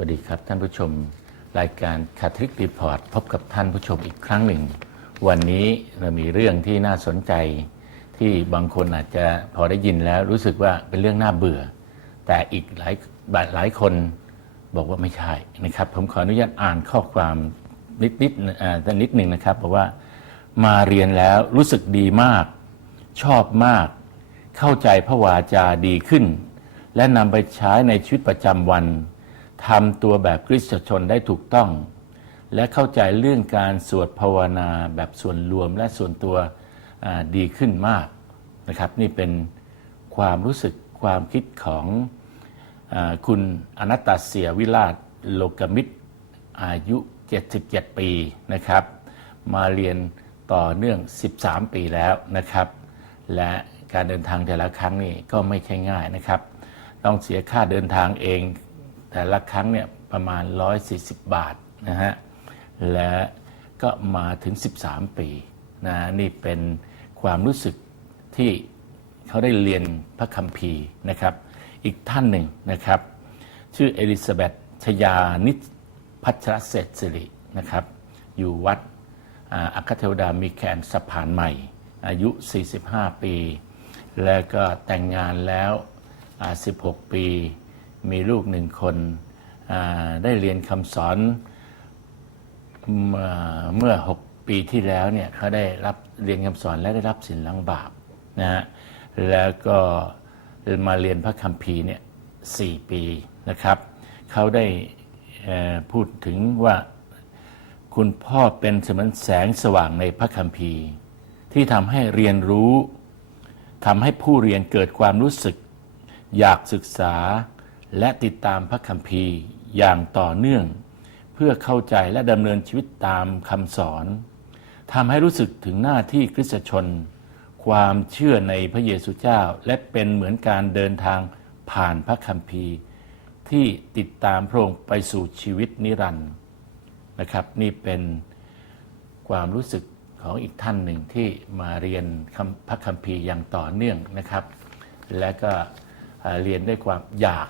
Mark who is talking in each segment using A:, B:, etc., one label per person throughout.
A: วัสดีครับท่านผู้ชม รายการคาทริกรีพอร์ตพบกับท่านผู้ชมอีกครั้งหนึ่ง วันนี้เรามีเรื่องที่น่าสนใจ ที่บางคนอาจจะพอได้ยินแล้วรู้สึกว่าเป็นเรื่องน่าเบื่อ แต่อีกหลายหลายคนบอกว่าไม่ใช่นะครับ ผมขออนุญาตอ่านข้อความนิดนิดแต่นิดหนึ่งนะครับบอกว่ามาเรียนแล้วรู้สึกดีมาก ชอบมาก เข้าใจพระวาจาดีขึ้น และนำไปใช้ในชีวิตประจำวัน ทำตัวแบบคริสตชนได้ถูกต้อง และเข้าใจเรื่องการสวดภาวนาแบบส่วนรวมและส่วนตัวดีขึ้นมากนะครับ นี่เป็นความรู้สึกความคิดของอคุณอนัตตาเสียวิราชโลกมิตรอายุ 77 ปีนะครับ มาเรียนต่อเนื่อง 13 ปีแล้วนะครับ และการเดินทางแต่ละครั้งนี่ก็ไม่ใช่ง่ายนะครับ ต้องเสียค่าเดินทางเอง แต่ละครั้งเนี่ยประมาณ 140 บาทนะฮะและก็มาถึง 13 ปีนะนี่เป็นความรู้สึกที่เขาได้เรียนพระคัมภีร์นะครับ อีกท่านหนึ่งนะครับ ชื่อเอลิซาเบธชยานิชพัชรเศรษฐศิรินะครับ อยู่วัดอัคเทวดามีแคนสะพานใหม่ อายุ 45 ปี แล้วก็แต่งงานแล้ว 16 ปี มีลูกหนึ่งคนได้เรียนคำสอนเมื่อ 6 ปีที่แล้วเนี่ยเขาได้รับเรียนคำสอนและได้รับสินล้างบาปนะฮะแล้วก็มาเรียนพระคัมภีร์เนี่ยสปีนะครับเขาได้พูดถึงว่าคุณพ่อเป็นเสมือนแสงสว่างในพระคัมภีร์ ที่ทำให้เรียนรู้ทำให้ผู้เรียนเกิดความรู้สึก อยากศึกษา และติดตามพระคัมภีร์อย่างต่อเนื่อง เพื่อเข้าใจและดำเนินชีวิตตามคำสอนทำให้รู้สึกถึงหน้าที่คริสตชน ความเชื่อในพระเยซูเจ้า และเป็นเหมือนการเดินทางผ่านพระคัมภีร์ ที่ติดตามพระองค์ไปสู่ชีวิตนิรันดร์นะครับ นี่เป็นความรู้สึกของอีกท่านหนึ่งที่มาเรียนพระคัมภีร์อย่างต่อเนื่องนะครับ และก็เรียนด้วยความอยาก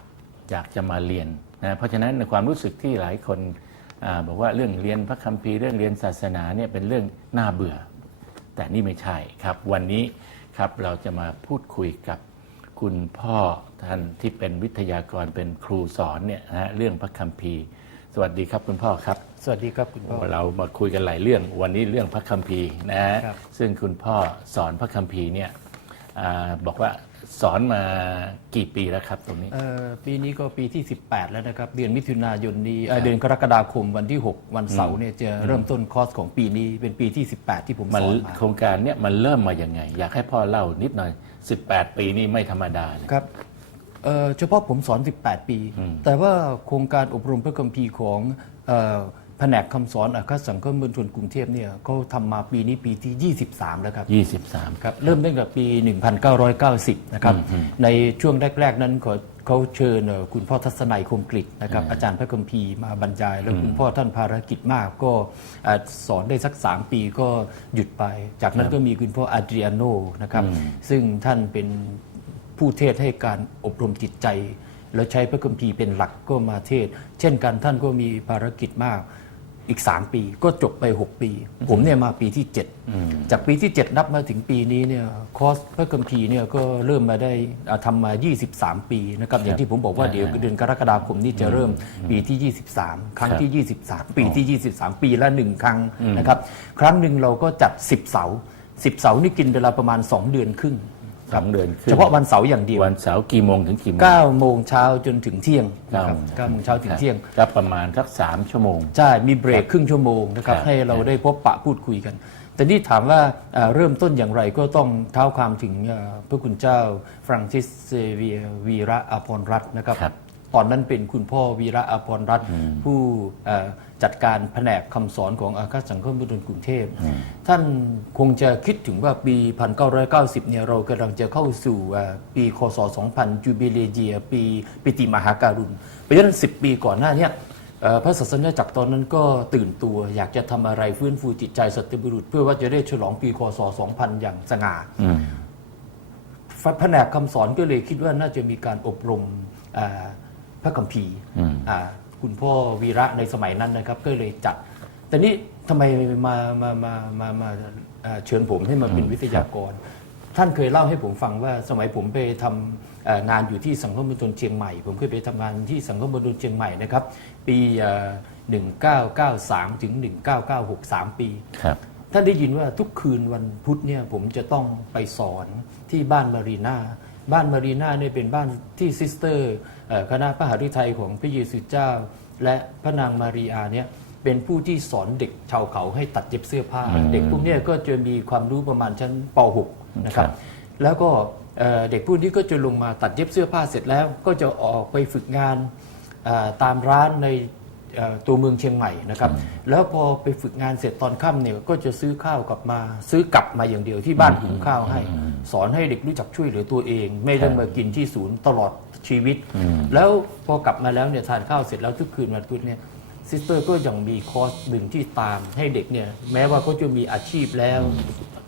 A: อยากจะมาเรียนนะเพราะฉะนั้นในความรู้สึกที่หลายคนอาบอกว่าเรื่องเรียนพระคัมภีร์เรื่องเรียนศาสนาเนี่ยเป็นเรื่องน่าเบื่อ แต่นี่ไม่ใช่ครับ วันนี้ครับเราจะมาพูดคุยกับคุณพ่อท่านที่เป็นวิทยากรเป็นครูสอนเนี่ยนะฮะเรื่องพระคัมภีร์ สวัสดีครับคุณพ่อครับ
B: สวัสดีครับคุณพ่อ
A: เรามาคุยกันหลายเรื่อง วันนี้เรื่องพระคัมภีร์นะฮะ
B: ครับ
A: ซึ่งคุณพ่อสอนพระคัมภีร์เนี่ยอาบอกว่า สอนมากี่ปีแล้วครับตรงนี้
B: เอ่อปีนี้ก็ปีที่ 18 แล้วนะครับ เดือนมิถุนายนนี้เอ่อเดือนกรกฎาคมวันที่ 6 วันเสาร์เนี่ยจะเริ่มต้นคอร์สของปีนี้เป็นปีที่ 18 ที่ผม
A: มัน
B: สอนมา
A: โครงการเนี่ยมันเริ่มมาอย่างไง อยากให้พ่อเล่านิดหน่อย 18 ปีนี่ไม่ธรรมดาเลย
B: ครับเอ่อเฉพาะผมสอน 18 ปี แต่ว่าโครงการอบรมพระคัมภีร์ของเอ่อ แผนกคำสอนอาคาสังคมมณฑลกรุงเทพเนี่ยเขาทำมาปีนี้ปีที่ 23 แล้วครับ
A: 23
B: ครับ เริ่มตั้งแต่ปี 1990 นะครับ ในช่วงแรก ๆ นั้นเขาเขาเชิญเอ่อคุณพ่อทัศนัยคมกริตนะครับอาจารย์พระคัมภีร์มาบรรยาย แล้วคุณพ่อท่านภารกิจมากก็อ่าสอนได้สัก 3 ปีก็หยุดไป จากนั้นก็มีคุณพ่ออาดริอาโนนะครับซึ่งท่านเป็นผู้เทศให้การอบรมจิตใจ แล้วใช้พระคัมภีร์เป็นหลักก็มาเทศ เช่นกันท่านก็มีภารกิจมาก อีก 3 ปีก็จบไป 6 ปี ผมเนี่ยมาปีที่ 7 จากปีที่ 7 นับมาถึงปีนี้เนี่ยคอร์สพระคัมภีร์เนี่ยก็เริ่มมาได้อ่าทำมา 23 ปีนะครับอย่างที่ผมบอกว่าเดี๋ยวเดือนกรกฎาคมนี้จะเริ่มปีที่ 23 ครั้งที่ 23 ปีที่ 23 ปีละหนึ่งครั้งนะครับครั้งหนึ่งเราก็จัด 10 เสาร์10 เสาร์นี่กินเวลาประมาณ 2 เดือนครึ่ง
A: สองเดือนครึ่ง
B: เฉพาะวันเสาร์อย่างเดียว
A: วันเสาร์กี่โมงถึงกี่โมง
B: 9 โมงเช้าจนถึงเที่ยงนะครับ
A: เก้าโมง
B: 9โมงเช้าถึงเที่ยง
A: ก็ประมาณสักสามชั่วโมง
B: ใช่ มีเบรกครึ่งชั่วโมงนะครับ
A: ครับ
B: ให้เราได้พบปะพูดคุยกัน แต่นี่ถามว่าเอ่อเริ่มต้นอย่างไรก็ต้องเท้าความถึงเอ่อพระคุณเจ้าฟรังซิสเซเวียวีระอภรรัตน์นะครับ
A: ครับ
B: ตอนนั้นเป็นคุณพ่อวีระอภรรัตน์ผู้เอ่อจัดการแผนกคำสอนของอาคาสังคมบุตรกรุงเทพ ท่านคงจะคิดถึงว่าปี 1990 เนี่ยเรากำลังจะเข้าสู่เอ่อปีคศ 2000 จูบิเลเยีย ปีปิติมหาการุณเพราะฉะนั้น 10 ปีก่อนหน้าเนี้เอ่อพระศาสนาจักรตอนนั้นก็ตื่นตัว อยากจะทำอะไรฟื้นฟูจิตใจสัตบุรุษ เพื่อว่าจะได้ฉลองปีคศ 2000 อย่างสง่าแผนกคำสอนก็เลยคิดว่าน่าจะมีการอบรมอ่าพ ระคัมภีร์อ่าคุณพ่อวีระในสมัยนั้นนะครับก็เลยจัด แต่นี่ทำไมมามามามามาเอ่อเชิญผมให้มาเป็นวิทยากร ท่านเคยเล่าให้ผมฟังว่าสมัยผมไปทำเอ่องานอยู่ที่สังคมมณฑลเชียงใหม่ ผมเคยไปทำงานที่สังคมมณฑลเชียงใหม่นะครับ ปีเอ่อ1993 ถึง 1996 3 ปี
A: ครับ
B: ท่านได้ยินว่าทุกคืนวันพุธเนี่ยผมจะต้องไปสอนที่บ้านมารีนา บ้านมารีนาเนี่ยเป็นบ้านที่ซิสเตอร์เอ่อคณะพระหฤทัยของพระเยซูเจ้า และพระนางมารีอาเนี่ยเป็นผู้ที่สอนเด็กชาวเขาให้ตัดเย็บเสื้อผ้า
A: อืม
B: เด็กพวกเนี้ก็จะมีความรู้ประมาณชั้นป .6 นะครั
A: ครับบ
B: แล้วก็เอ่อเด็กพวกนี้ก็จะลงมาตัดเย็บเสื้อผ้าเสร็จแล้ว ก็จะออกไปฝึกงานเอ่อตามร้านในเอ่อตัวเมืองเชียงใหม่นะครับ แล้วพอไปฝึกงานเสร็จตอนค่ำเนี่ยก็จะซื้อข้าวกลับมาซื้อกลับมาอย่างเดียวที่บ้านหุงข้าวให้ สอนให้เด็กรู้จักช่วยเหลือตัวเอง ไม่ได้มากินที่ศูนย์ตลอดชีวิต แล้วพอกลับมาแล้วเนี่ยทานข้าวเสร็จแล้วทุกคืนวันพุธเนี่ยซิสเตอร์ก็ยังมีคอร์สหนึ่งที่ตามให้เด็กเนี่ยแม้ว่าเขาจะมีอาชีพแล้ว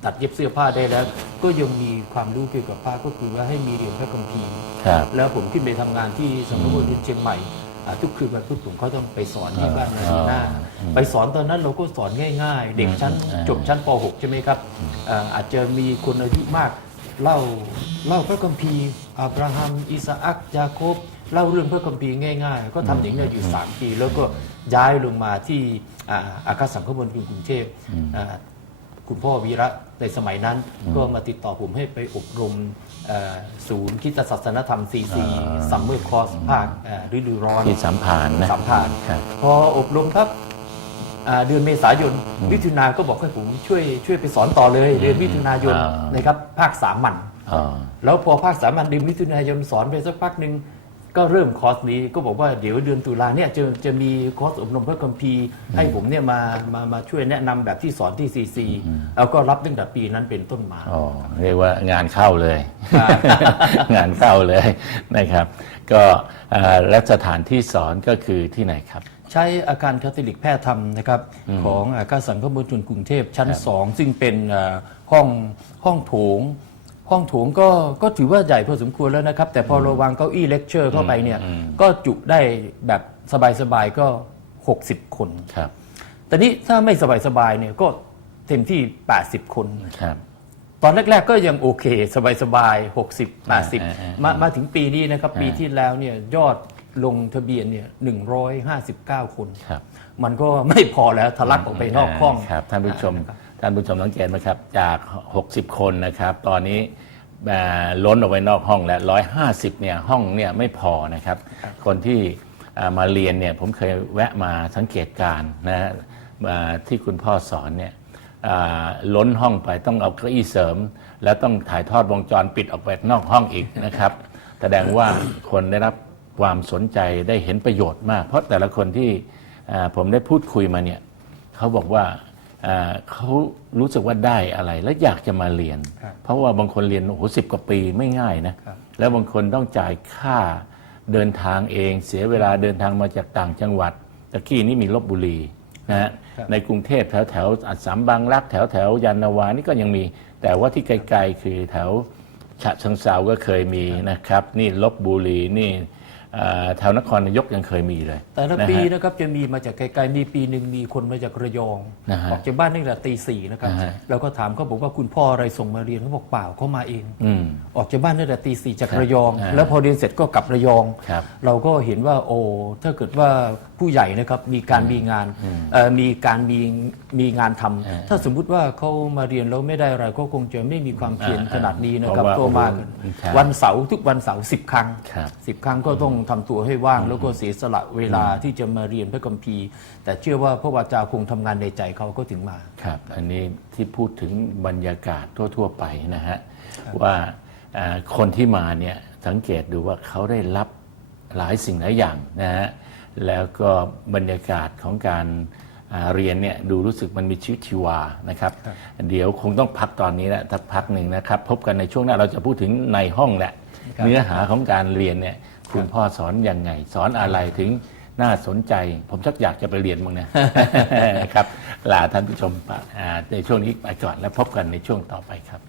B: ตัดเย็บเสื้อผ้าได้แล้ว ก็ยังมีความรู้เกี่ยวกับผ้าก็คือว่าให้มีเรียนพระคัมภีร์
A: ครับ
B: แล้วผมขึ้นไปทำงานที่สำนักงานเชียงใหม่อ่าทุกคืนวันพุธผมก็ต้องไปสอนที่บ้านนาหน้า ไปสอนตอนนั้นเราก็สอนง่าย ๆ เด็กชั้น
A: อืม
B: จบชั้นป .6 ใช่ไหมครับอ่าอาจจะมีคนอายุมาก เล่าเล่าพระคัมภีร์อับราฮัม อิสอักยาโคบเล่าเรื่องพระคัมภีร์ง่ายๆ ก็ทำอย่างนี้อยู่ 3 ปี แล้วก็ย้ายลงมาที่อ่าอาคาสังคมนตรีกรุงเทพอ่าคุณพ่อวีระในสมัยนั้น ก็มาติดต่อผมให้ไปอบรมเอ่อศูนย์คริดศาสนธรรม CC ซัมเมอร์คอร์สภาคเอ่อฤดูร้อน
A: ที่สัมผ่านนะ
B: สัมผ่าน
A: ครับ
B: พออบรมครับ อ่าเดือนเมษายนมิถุนาก็บอกให้ผมช่วยช่วยไปสอนต่อเลยเดือนมิถุนายน
A: อ่า
B: นะครับภาคสามัญ
A: อ๋อ
B: แล้วพอภาคสามัญเดือนมิถุนายนสอนไปสักพักหนึ่งก็เริ่มคอร์สนี้ก็บอกว่าเดี๋ยวเดือนตุลาเนี่ยจะจะมีคอร์สอบรมพระคัมภีร์ให้ผมเนี่ยมามามาช่วยแนะนำแบบที่สอนที่ซีซีแล้วก็รับตั้งแต่ปีนั้นเป็นต้นมา
A: อ๋อเรียกว่างานเข้าเลย งานเข้าเลยนะครับ ก็เอ่อและสถานที่สอนก็คือที่ไหนครับ
B: ใช้อาคารคาทอลิกแพทย์ธรรมนะครับของอาคารสังคมชนกรุงเทพชั้น 2 ซึ่งเป็นเอ่อห้องห้องโถง ห้องโถงก็ก็ถือว่าใหญ่พอสมควรแล้วนะครับ แต่พอเราวางเก้าอี้เลคเชอร์เข้าไปเนี่ยก็จุได้แบบสบายๆก็ 60 คน
A: ครับ
B: แต่นี้ถ้าไม่สบายๆเนี่ยก็เต็มที่ 80 คน
A: ครับ
B: ตอนแรกๆก็ยังโอเค สบายๆ60
A: อ่าอ่า
B: 80 มามาถึงปีนี้นะครับ
A: อ่า
B: ปีที่แล้วเนี่ยยอด ลงทะเบียนเนี่ย159 คน
A: ครับ
B: มันก็ไม่พอแล้วทะลักออกไปนอกห้อง
A: ครับท่านผู้ชม
B: นะครับ
A: ท่านผู้ชมสังเกตไหมครับ จาก 60 คนนะครับ ตอนนี้เอ่อล้นออกไปนอกห้องแล้ว150เนี่ยห้องเนี่ยไม่พอนะครับ คนที่เอ่อมาเรียนเนี่ยผมเคยแวะมาสังเกตการณ์นะฮะอ่าที่คุณพ่อสอนเนี่ยอ่าล้นห้องไปต้องเอาเก้าอี้เสริม แล้วต้องถ่ายทอดวงจรปิดออกไปนอกห้องอีกนะครับ แสดงว่าคนได้รับ ความสนใจได้เห็นประโยชน์มาก เพราะแต่ละคนที่อ่าผมได้พูดคุยมาเนี่ยเขาบอกว่าอ่าเขารู้สึกว่าได้อะไร และอยากจะมาเรียน
B: ครับ
A: เพราะว่าบางคนเรียนโอ้โหสิบกว่าปีไม่ง่ายนะ
B: ครับ
A: แล้วบางคนต้องจ่ายค่าเดินทางเอง เสียเวลาเดินทางมาจากต่างจังหวัดตะกี้นี่มีลบบุรีนะฮะ
B: ครับ
A: ในกรุงเทพแถวแถวอัสสัมบางรักแถวแถวยานนาวานี่ก็ยังมี แต่ว่าที่ไกลๆคือแถวฉะเชิงเซาก็เคยมีนะครับ นี่ลบบุรีนี่อ่า แถวนครนายกยังเคยมีเลย
B: แต่ละ
A: นฮ
B: ปีนะครับจะมีมาจากไกลๆมีปีหนึ่งมีคนมาจากระยอง
A: นะฮะ
B: ออกจากบ้านตั้งแต่ตีสี่นะครับ
A: อ่าฮะ
B: แล้วก็ถามเขาบอกว่าคุณพ่ออะไรส่งมาเรียนเขาบอกเปล่าเขามาเอง
A: อืม
B: ออกจากบ้านตั้งแต่ตีสี่จาก
A: ครับ
B: ระยอง
A: อ่า
B: แล้วพอเรียนเสร็จก็กลับระยอง
A: ครับ
B: เราก็เห็นว่าโอ้ถ้าเกิดว่าผู้ใหญ่นะครับมีการมีงานเอ่อมีการมีมีงานทำ
A: อ่า
B: ถ้าสมมุติว่าเขามาเรียนแล้วไม่ได้อะไรก็คงจะไม่มีความเพียร
A: อ่า
B: ขนาดนี้นะครับ
A: เพราะว่า
B: ก็มากัน
A: โอ้โหใช่
B: วันเสาร์ทุกวันเสาร์สิบครั้ง
A: ครับ
B: สิบครั้งก็ต้องทำตัวให้ว่าง แล้วก็เสียสละเวลาที่จะมาเรียนพระคัมภีร์ แต่เชื่อว่าพระวาจาคงทำงานในใจเขาก็ถึงมา
A: ครับ อันนี้ที่พูดถึงบรรยากาศทั่ว ๆ ไปนะฮะว่าอ่าคนที่มาเนี่ยสังเกตดูว่าเขาได้รับหลายสิ่งหลายอย่างนะฮะแล้วก็บรรยากาศของการอ่าเรียนเนี่ยดูรู้สึกมันมีชีวิตชีวานะครับ เดี๋ยวคงต้องพักตอนนี้แหละสักพักหนึ่งนะครับ พบกันในช่วงหน้าเราจะพูดถึงในห้องแหละ
B: ครับ
A: เนื้อหาของการเรียนเนี่ย คุณพ่อสอนยังไง สอนอะไรถึงน่าสนใจ ผมชักอยากจะไปเรียนบ้างนะครับลาท่านผู้ชมไปอ่าในช่วงนี้ไปก่อนแล้วพบกันในช่วงต่อไปครับ